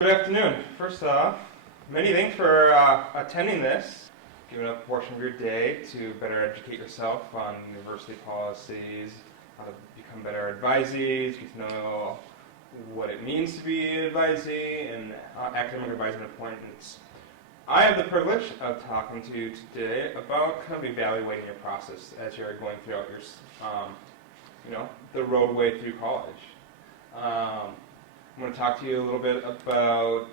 Good afternoon. First off, many thanks for attending this, giving up a portion of your day to better educate yourself on university policies, how to become better advisees, get to know what it means to be an advisee, and academic advising appointments. I have the privilege of talking to you today about kind of evaluating your process as you're going throughout your, the roadway through college. I'm going to talk to you a little bit about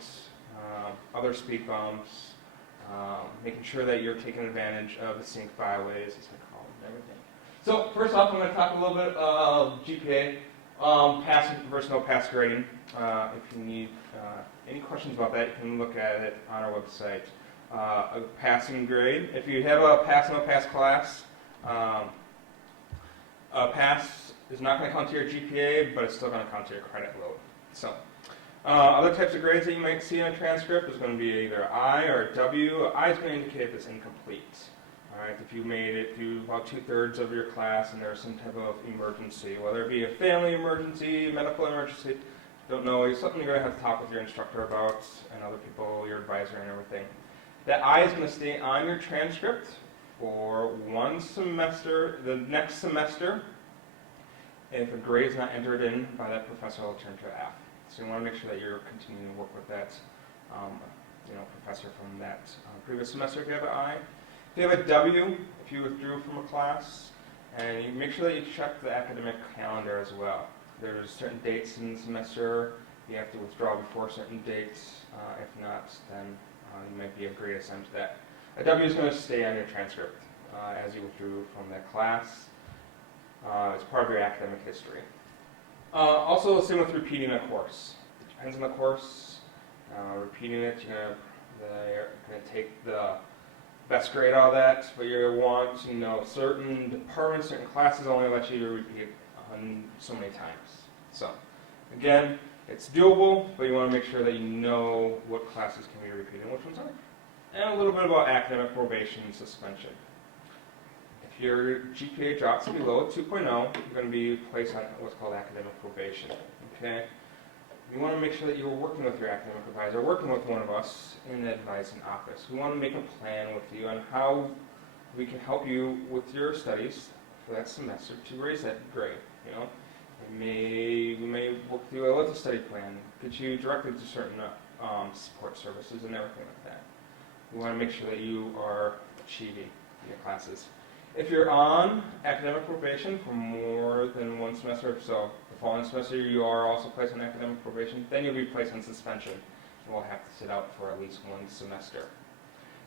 other speed bumps, making sure that you're taking advantage of the scenic byways, as I call them, and everything. So first off, I'm going to talk a little bit of GPA, pass versus no pass grading. If you need any questions about that, you can look at it on our website. A passing grade, if you have a pass no pass class, a pass is not going to count to your GPA, but it's still going to count to your credit load. So, other types of grades that you might see in a transcript is going to be either I or W. I is going to indicate if it's incomplete. All right, if you made it through about 2/3 of your class and there's some type of emergency, whether it be a family emergency, medical emergency, don't know, it's something you're going to have to talk with your instructor about and other people, your advisor and everything. That I is going to stay on your transcript for one semester, the next semester. If a grade is not entered in by that professor, it'll turn to F. So you want to make sure that you're continuing to work with that professor from that previous semester if you have an I. If you have a W, if you withdrew from a class, and you make sure that you check the academic calendar as well. There's certain dates in the semester, you have to withdraw before certain dates. If not, then you might be a grade assigned to that. A W is going to stay on your transcript as you withdrew from that class. It's part of your academic history. Also, same with repeating a course. It depends on the course. Repeating it, you're going to take the best grade out of that, but you want to know certain departments, certain classes only let you repeat so many times. So, again, it's doable, but you want to make sure that you know what classes can be repeated and which ones aren't. And a little bit about academic probation and suspension. If your GPA drops below 2.0, you're going to be placed on what's called academic probation. Okay? You want to make sure that you're working with your academic advisor, working with one of us in the advising office. We want to make a plan with you on how we can help you with your studies for that semester to raise that grade. We may work through a little study plan, get you directed to certain support services and everything like that. We want to make sure that you are achieving in your classes. If you're on academic probation for more than one semester, so the following semester you are also placed on academic probation, then you'll be placed on suspension and will have to sit out for at least one semester.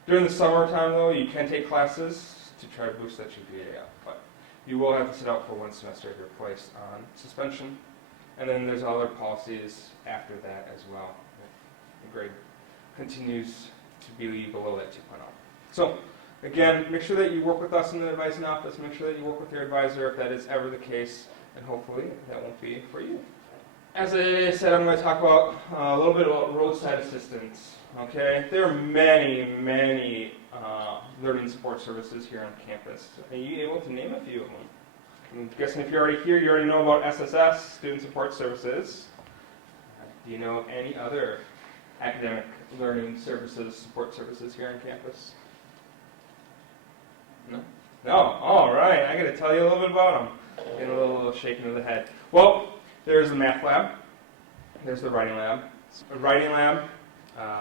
During the summertime, though, you can take classes to try to boost that GPA up, but you will have to sit out for one semester if you're placed on suspension. And then there's other policies after that as well, if the grade continues to be below that 2.0. So, again, make sure that you work with us in the advising office. Make sure that you work with your advisor if that is ever the case, and hopefully that won't be for you. As I said, I'm going to talk about a little bit about roadside assistance. Okay, there are many learning support services here on campus. Are you able to name a few of them? I'm guessing if you're already here, you already know about SSS, Student Support Services. Do you know of any other academic learning services, support services here on campus? No? No? All right. I got to tell you a little bit about them. Getting a little shaking of the head. Well, there's the math lab. There's the writing lab. The writing lab,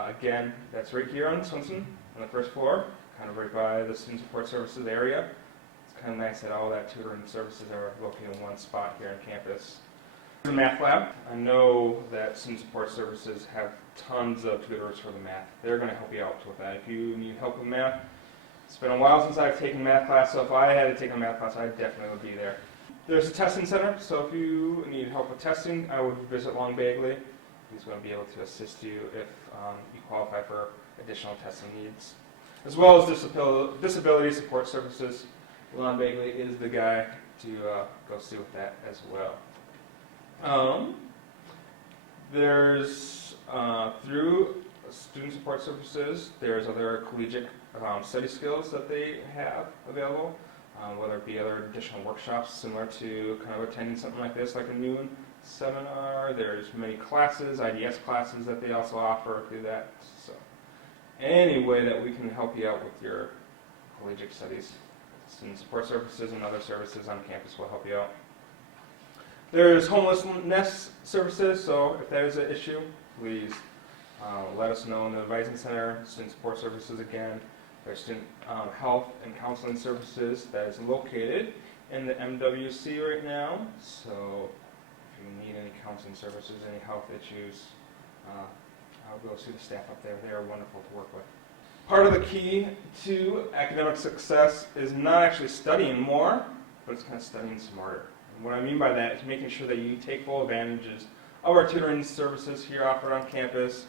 again, that's right here on Swenson on the first floor, kind of right by the Student Support Services area. It's kind of nice that all that tutoring services are located in one spot here on campus. The math lab, I know that Student Support Services have tons of tutors for the math. They're going to help you out with that. If you need help with math, it's been a while since I've taken math class, so if I had to take a math class, I definitely would be there. There's a testing center, so if you need help with testing, I would visit Long Bagley. He's going to be able to assist you if you qualify for additional testing needs. As well as disability support services, Long Bagley is the guy to go see with that as well. There's, through Student Support Services, there's other collegiate study skills that they have available. whether it be other additional workshops similar to kind of attending something like this, like a noon seminar. There's many classes, IDS classes that they also offer through that. So any way that we can help you out with your collegiate studies, student support services and other services on campus will help you out. There's homelessness services, so if that is an issue, please let us know in the Advising Center. Student support services again. There's student health and counseling services that is located in the MWC right now. So if you need any counseling services, any health issues, I'll go see the staff up there. They are wonderful to work with. Part of the key to academic success is not actually studying more, but it's kind of studying smarter. And what I mean by that is making sure that you take full advantages of our tutoring services here offered on campus,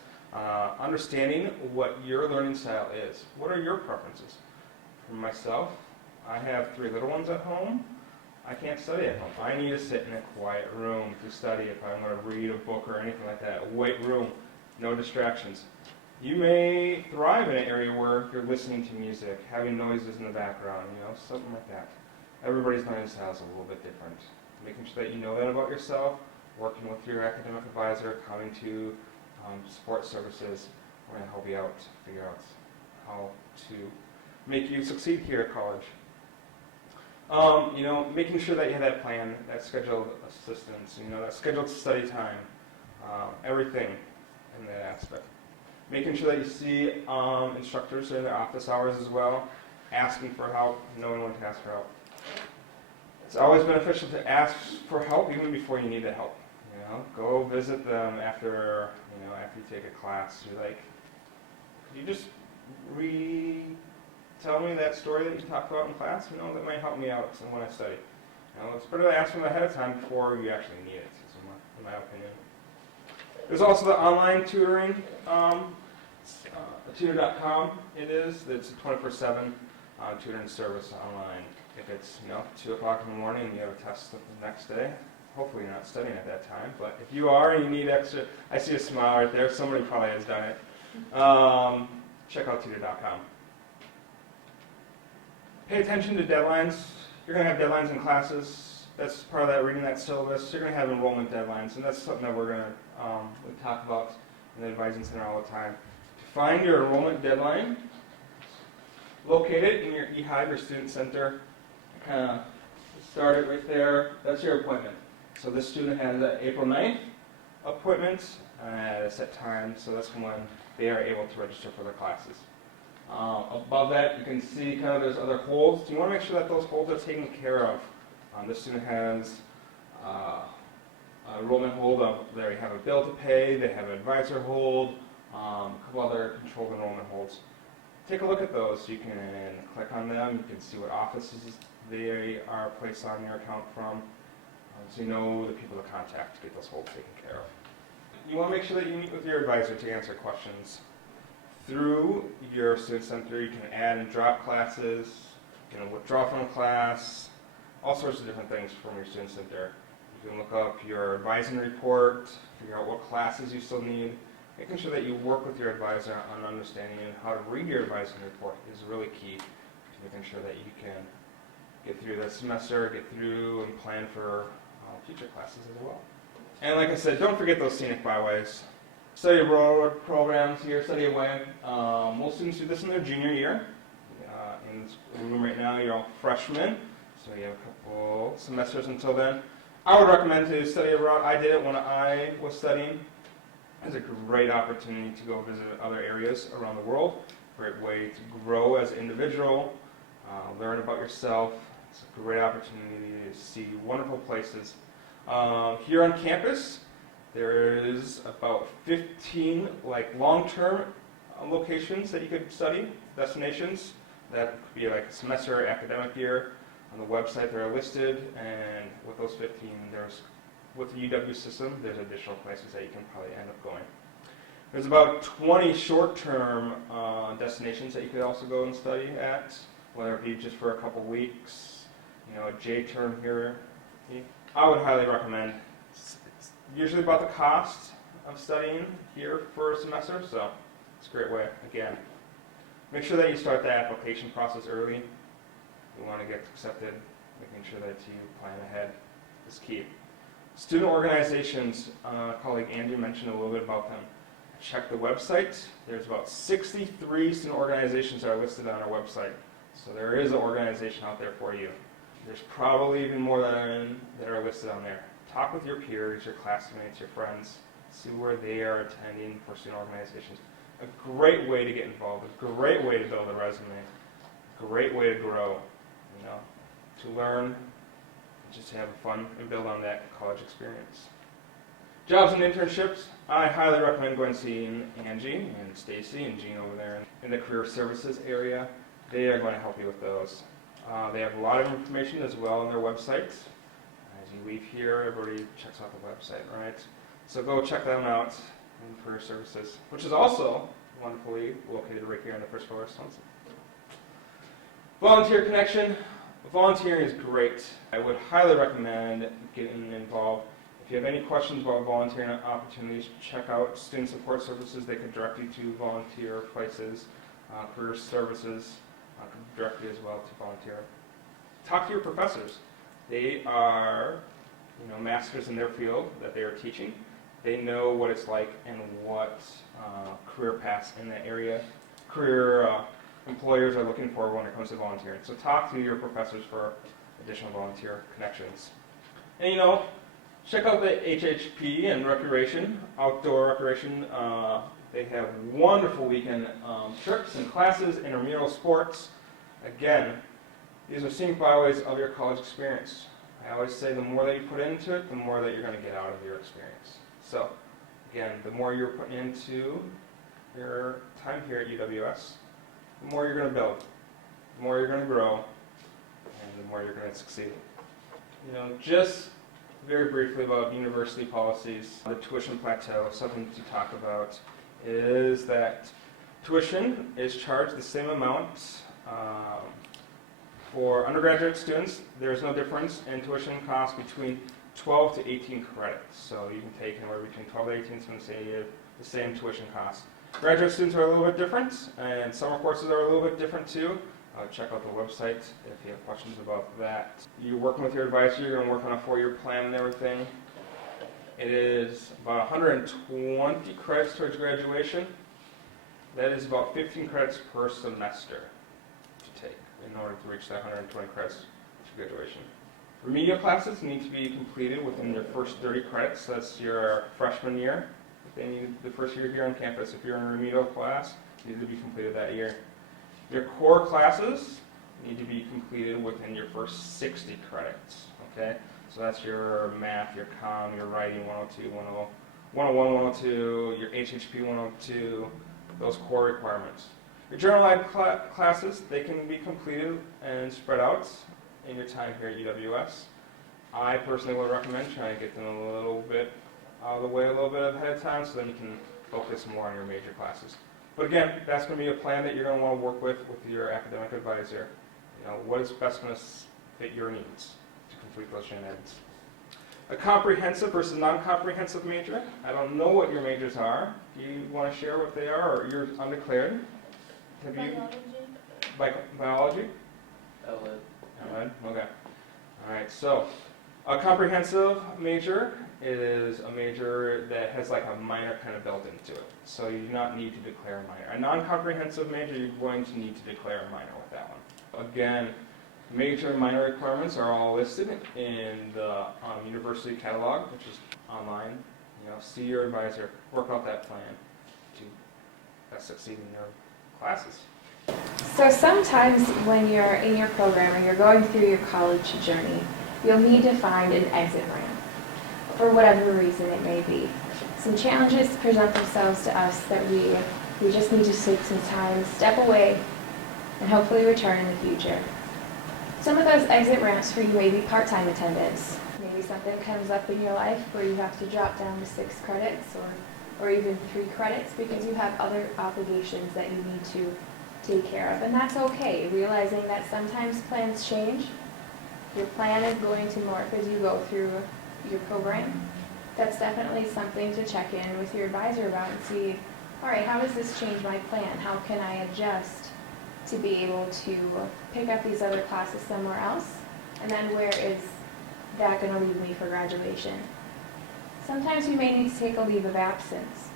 understanding what your learning style is. What are your preferences? For myself, I have 3 little ones at home. I can't study at home. I need to sit in a quiet room to study if I'm going to read a book or anything like that. A white room, no distractions. You may thrive in an area where you're listening to music, having noises in the background, something like that. Everybody's learning style is a little bit different. Making sure that you know that about yourself, working with your academic advisor, coming to support services, we're going to help you out, figure out how to make you succeed here at college. Making sure that you have that plan, that scheduled assistance, that scheduled study time, everything in that aspect. Making sure that you see instructors in their office hours as well, asking for help, knowing when to ask for help. It's always beneficial to ask for help even before you need the help. Go visit them after you take a class. You're like, could you just tell me that story that you talked about in class? That might help me out when I study. It's better to ask them ahead of time before you actually need it, in my opinion. There's also the online tutoring, tutor.com. It's a 24/7 tutoring service online. If it's 2 o'clock in the morning and you have a test the next day, hopefully you're not studying at that time. But if you are and you need extra, I see a smile right there. Somebody probably has done it. Check out tutor.com. Pay attention to deadlines. You're going to have deadlines in classes. That's part of that reading that syllabus. You're going to have enrollment deadlines, and that's something that we're going to talk about in the Advising Center all the time. To find your enrollment deadline, locate it in your eHive, your student center. Kind of start it right there. That's your appointment. So this student has an April 9th appointment at a set time, so that's when they are able to register for their classes. Above that, you can see kind of there's other holds. You want to make sure that those holds are taken care of. This student has an enrollment hold of they have a bill to pay, they have an advisor hold, a couple other controlled enrollment holds. Take a look at those. You can click on them. You can see what offices they are placed on your account from, so you know the people to contact to get those holds taken care of. You want to make sure that you meet with your advisor to answer questions. Through your student center, you can add and drop classes, withdraw from a class, all sorts of different things from your student center. You can look up your advising report, figure out what classes you still need. Making sure that you work with your advisor on understanding how to read your advising report is really key to making sure that you can get through the semester, get through and plan for future classes as well. And like I said, don't forget those scenic byways. Study abroad programs here, study away. Most students do this in their junior year. In this room right now, you're all freshmen, so you have a couple semesters until then. I would recommend to study abroad. I did it when I was studying. It's a great opportunity to go visit other areas around the world. Great way to grow as an individual, learn about yourself. It's a great opportunity to see wonderful places. Here on campus, there is about 15 long-term locations that you could study, destinations. That could be like a semester or academic year. On the website they're listed, and with those 15, with the UW system, there's additional places that you can probably end up going. There's about 20 short-term destinations that you could also go and study at, whether it be just for a couple weeks, a J-term here. I would highly recommend. It's usually about the cost of studying here for a semester, so it's a great way. Again, make sure that you start the application process early. you want to get accepted, making sure that you plan ahead is key. Student organizations, colleague Andy mentioned a little bit about them. Check the website. There's about 63 student organizations that are listed on our website. So there is an organization out there for you. There's probably even more that are listed on there. Talk with your peers, your classmates, your friends. See where they are attending for student organizations. A great way to get involved. A great way to build a resume. A great way to grow. To learn, just to have fun and build on that college experience. Jobs and internships, I highly recommend going and seeing Angie and Stacy and Jean over there in the career services area. They are going to help you with those. They have a lot of information as well on their website. As you leave here, everybody checks out the website, right? So go check them out in career services, which is also wonderfully located right here on the first floor of Swanson. Volunteer connection. Volunteering is great. I would highly recommend getting involved. If you have any questions about volunteering opportunities, check out Student Support Services. They can direct you to volunteer places. Career Services can direct you as well to volunteer. Talk to your professors. They are masters in their field that they are teaching. They know what it's like and what career paths in that area, career employers are looking for when it comes to volunteering. So talk to your professors for additional volunteer connections. And check out the HHP and recreation, outdoor recreation. They have wonderful weekend trips and classes, intramural sports. Again, these are scenic byways of your college experience. I always say the more that you put into it, the more that you're going to get out of your experience. So, again, the more you're putting into your time here at UWS, the more you're going to build, the more you're going to grow, and the more you're going to succeed. Just very briefly about university policies, the tuition plateau, something to talk about is that tuition is charged the same amount for undergraduate students. There's no difference in tuition costs between 12 to 18 credits. So you can take anywhere between 12 to 18 students the same tuition costs. Graduate students are a little bit different, and summer courses are a little bit different too. Check out the website if you have questions about that. You're working with your advisor, you're going to work on a 4-year plan and everything. It is about 120 credits towards graduation. That is about 15 credits per semester to take in order to reach that 120 credits to graduation. Remedial classes need to be completed within your first 30 credits. That's your freshman year. They need the first year here on campus. If you're in a remedial class, it needs to be completed that year. Your core classes need to be completed within your first 60 credits, okay? So that's your math, your comm, your writing 102, 101, 102, your HHP 102, those core requirements. Your general ed classes, they can be completed and spread out in your time here at UWS. I personally would recommend trying to get them a little bit out of the way a little bit ahead of time so then you can focus more on your major classes. But again, that's going to be a plan that you're going to want to work with your academic advisor. What is best going to fit your needs to complete those gen eds. A comprehensive versus non-comprehensive major. I don't know what your majors are. Do you want to share what they are, or you're undeclared? Have Biology. Biology? Ed. Okay. All right. So, a comprehensive major is a major that has like a minor kind of built into it. So you do not need to declare a minor. A non-comprehensive major, you're going to need to declare a minor with that one. Again, major and minor requirements are all listed in the university catalog, which is online. See your advisor, work out that plan to best succeed in your classes. So sometimes when you're in your program or you're going through your college journey, you'll need to find an exit ramp, for whatever reason it may be. Some challenges present themselves to us that we just need to take some time, step away, and hopefully return in the future. Some of those exit ramps for you may be part-time attendance. Maybe something comes up in your life where you have to drop down to 6 credits or even 3 credits because you have other obligations that you need to take care of. And that's okay, realizing that sometimes plans change. Your plan is going to morph as you go through your program. That's definitely something to check in with your advisor about and see, all right, how does this change my plan? How can I adjust to be able to pick up these other classes somewhere else? And then where is that going to leave me for graduation? Sometimes you may need to take a leave of absence.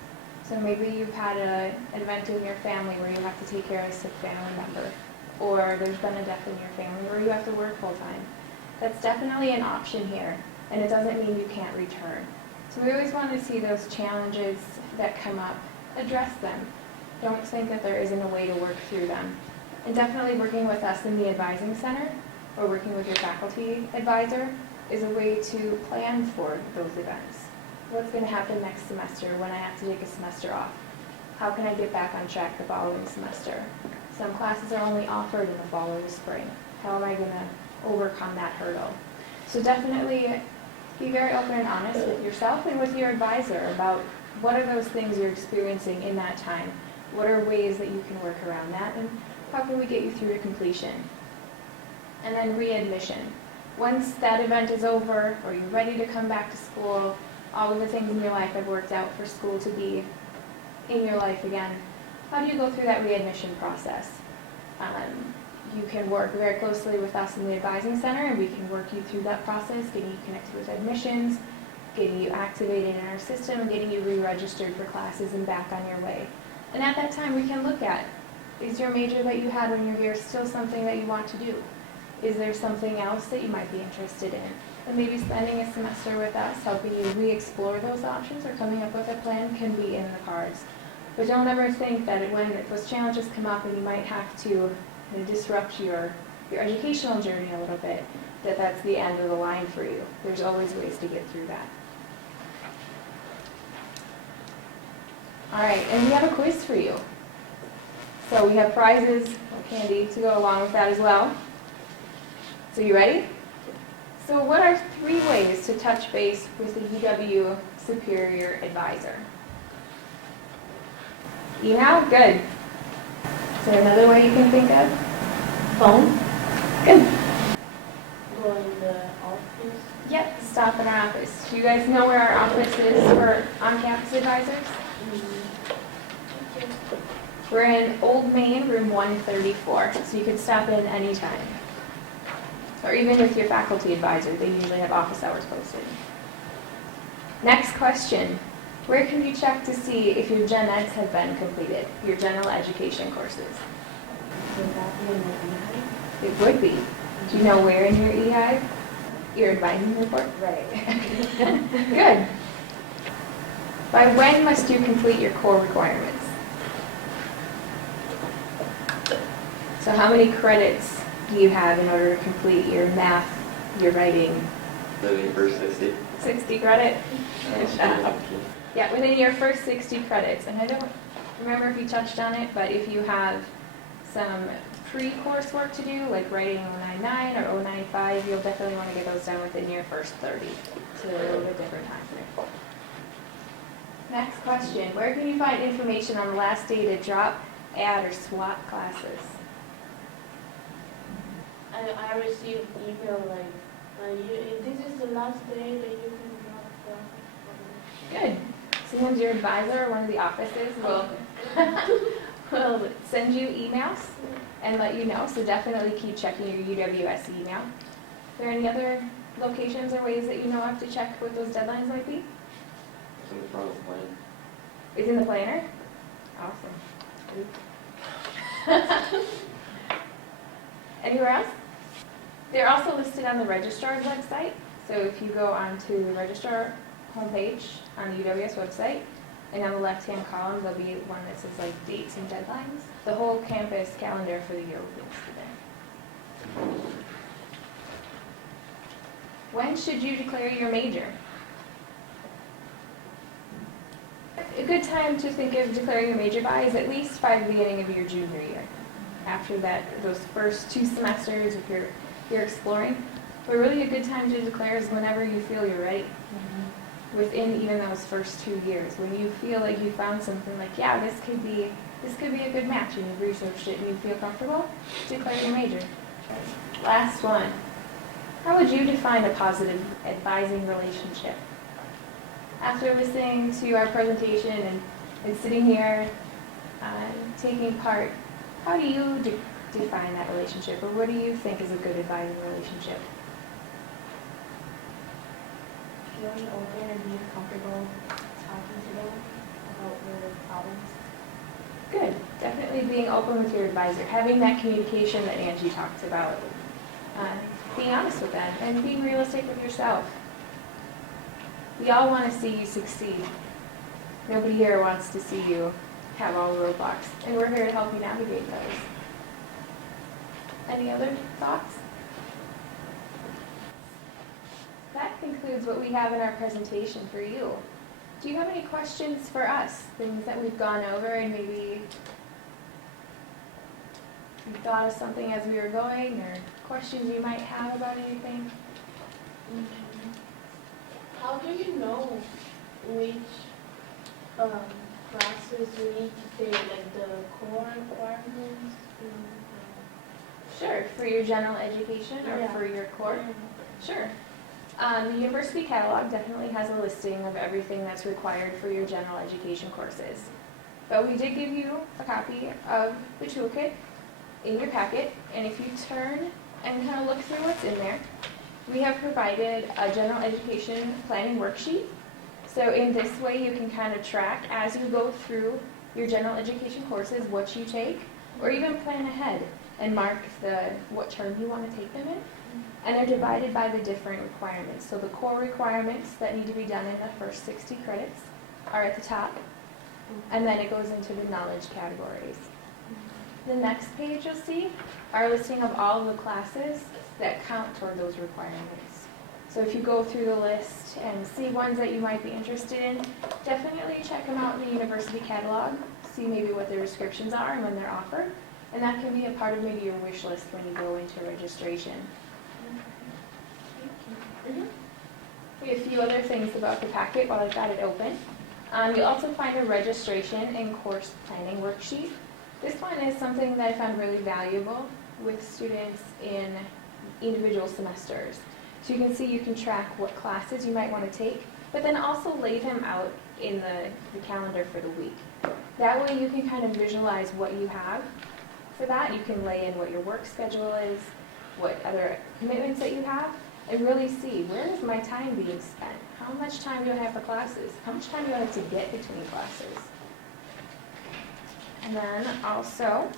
So maybe you've had an event in your family where you have to take care of a sick family member, or there's been a death in your family where you have to work full time. That's definitely an option here, and it doesn't mean you can't return. So we always want to see those challenges that come up, address them. Don't think that there isn't a way to work through them. And definitely working with us in the advising center, or working with your faculty advisor, is a way to plan for those events. What's going to happen next semester when I have to take a semester off? How can I get back on track the following semester? Some classes are only offered in the fall or the spring. How am I going to overcome that hurdle? So definitely be very open and honest with yourself and with your advisor about what are those things you're experiencing in that time. What are ways that you can work around that, and how can we get you through to completion? And then readmission. Once that event is over, or you're ready to come back to school, all of the things in your life have worked out for school to be in your life again, how do you go through that readmission process? You can work very closely with us in the advising center, and we can work you through that process, getting you connected with admissions, getting you activated in our system, and getting you re-registered for classes and back on your way. And at that time, we can look at, is your major that you had when you're here still something that you want to do? Is there something else that you might be interested in? And maybe spending a semester with us, helping you re-explore those options or coming up with a plan can be in the cards. But don't ever think that when those challenges come up and you might have to disrupt your educational journey a little bit, that that's the end of the line for you. There's always ways to get through that. All right, and we have a quiz for you. So we have prizes, candy to go along with that as well. So you ready? So what are 3 ways to touch base with the UW Superior Advisor? Email? Good. Is there another way you can think of? Phone? Good. Go in the office? Yep, stop in our office. Do you guys know where our office is for on-campus advisors? We're in Old Main, room 134, so you can stop in anytime. Or even with your faculty advisor, they usually have office hours posted. Next question. Where can you check to see if your gen eds have been completed, your general education courses? Would that be in the email? It would be. Do you know where in your EI? Your advising report? Right. Good. By when must you complete your core requirements? So how many credits do you have in order to complete your math, your writing? Living first 60. 60 credit? Good job. Yeah, within your first 60 credits, and I don't remember if you touched on it, but if you have some pre-course work to do, like writing 099 or 095, you'll definitely want to get those done within your first 30. So a little bit different time frame. Next question. Where can you find information on the last day to drop, add, or swap classes? I received email if this is the last day that you can drop the. Good. Sometimes your advisor or one of the offices will send you emails and let you know, so definitely keep checking your UWS email. Are there any other locations or ways that you know of to check what those deadlines might be? It's in the front of the plane. It's in the planner? Awesome. Anywhere else? They're also listed on the registrar's website. So if you go onto the registrar homepage on the UWS website, and on the left-hand column, there'll be one that says like dates and deadlines. The whole campus calendar for the year will be listed there. When should you declare your major? A good time to think of declaring your major by is at least by the beginning of your junior year. After that, those first 2 semesters, if you're exploring. But really a good time to declare is whenever you feel you're ready. Within even those first 2 years, when you feel like you found something like, yeah, this could be a good match, and you've researched it and you feel comfortable, declare your major. Last one. How would you define a positive advising relationship? After listening to our presentation and sitting here taking part, how do you define that relationship, or what do you think is a good advising relationship? Feeling open and being comfortable talking to them about their problems. Good. Definitely being open with your advisor, having that communication that Angie talked about, being honest with them, and being realistic with yourself. We all want to see you succeed. Nobody here wants to see you have all the roadblocks, and we're here to help you navigate those. Any other thoughts? That concludes what we have in our presentation for you. Do you have any questions for us? Things that we've gone over and maybe you thought of something as we were going, or questions you might have about anything? How do you know which classes you need to take, like the core requirements? Sure, for your general education or Yeah. for your core? Sure. The university catalog definitely has a listing of everything that's required for your general education courses. But we did give you a copy of the toolkit in your packet, and if you turn and kind of look through what's in there, we have provided a general education planning worksheet. So in this way, you can kind of track as you go through your general education courses what you take, or even plan ahead and mark what term you want to take them in. And they're divided by the different requirements. So the core requirements that need to be done in the first 60 credits are at the top, and then it goes into the knowledge categories. The next page you'll see are a listing of all of the classes that count toward those requirements. So if you go through the list and see ones that you might be interested in, definitely check them out in the university catalog, see maybe what their descriptions are and when they're offered, and that can be a part of maybe your wish list when you go into registration. We have a few other things about the packet while I've got it open. You'll also find a registration and course planning worksheet. This one is something that I found really valuable with students in individual semesters. So you can see you can track what classes you might want to take, but then also lay them out in the calendar for the week. That way you can kind of visualize what you have. For that, you can lay in what your work schedule is, what other commitments that you have, and really see, where is my time being spent? How much time do I have for classes? How much time do I have to get between classes? And then also,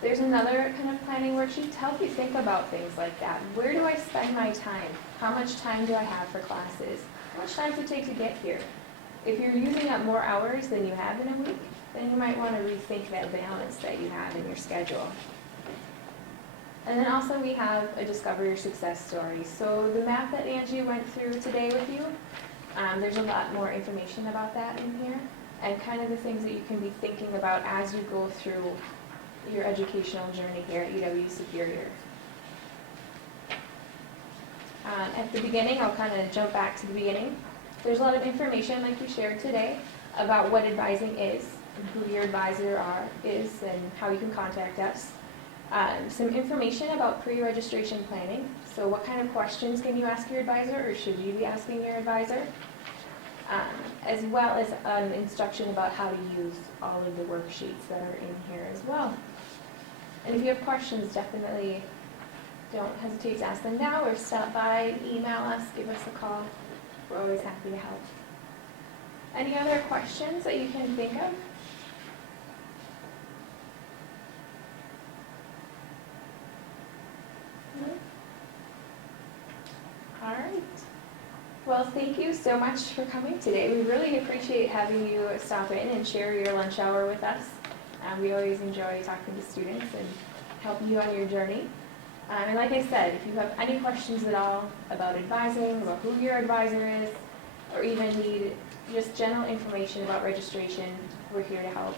there's another kind of planning worksheet to help you think about things like that. Where do I spend my time? How much time do I have for classes? How much time does it take to get here? If you're using up more hours than you have in a week, then you might want to rethink that balance that you have in your schedule. And then also we have a Discover Your Success story. So the map that Angie went through today with you, there's a lot more information about that in here, and kind of the things that you can be thinking about as you go through your educational journey here at UW Superior. At the beginning, I'll kind of jump back to the beginning. There's a lot of information like we shared today about what advising is, and who your advisor is, and how you can contact us. Some information about pre-registration planning. So what kind of questions can you ask your advisor, or should you be asking your advisor? As well as an instruction about how to use all of the worksheets that are in here as well. And if you have questions, definitely don't hesitate to ask them now, or stop by, email us, give us a call. We're always happy to help. Any other questions that you can think of? All right. Well, thank you so much for coming today. We really appreciate having you stop in and share your lunch hour with us. We always enjoy talking to students and helping you on your journey. And like I said, if you have any questions at all about advising, about who your advisor is, or even need just general information about registration, we're here to help.